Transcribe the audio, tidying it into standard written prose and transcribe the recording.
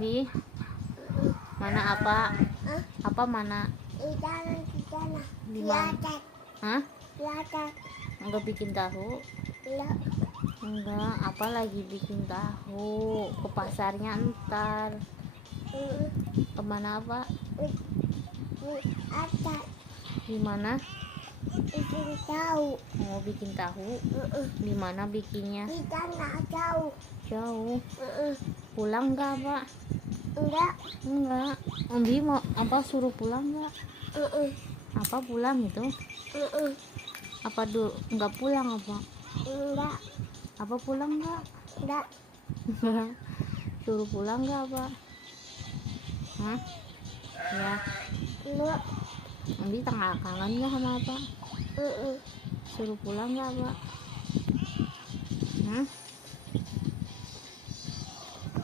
Ambi, mana apa? Hah? Apa mana? Di sana. Di mana? Lihat. Hah? Lihat. Enggak bikin tahu? Lihat. Enggak, apa lagi bikin tahu? Ke pasarnya ntar. Kemana apa? Lihat. Di mana? Bikin tahu. Mau bikin tahu? Di mana bikinnya? Di sana jauh. Jauh. Pulang enggak, Pak? Enggak. Enggak. Ambi mau apa suruh pulang enggak? Apa pulang itu? Apa dulu enggak pulang apa? Enggak. Apa pulang enggak? Enggak. Suruh pulang enggak, Pak? Hah? Ya. Enggak. Ambi tengah kangen enggak sama apa? Suruh pulang enggak, Pak? Hah?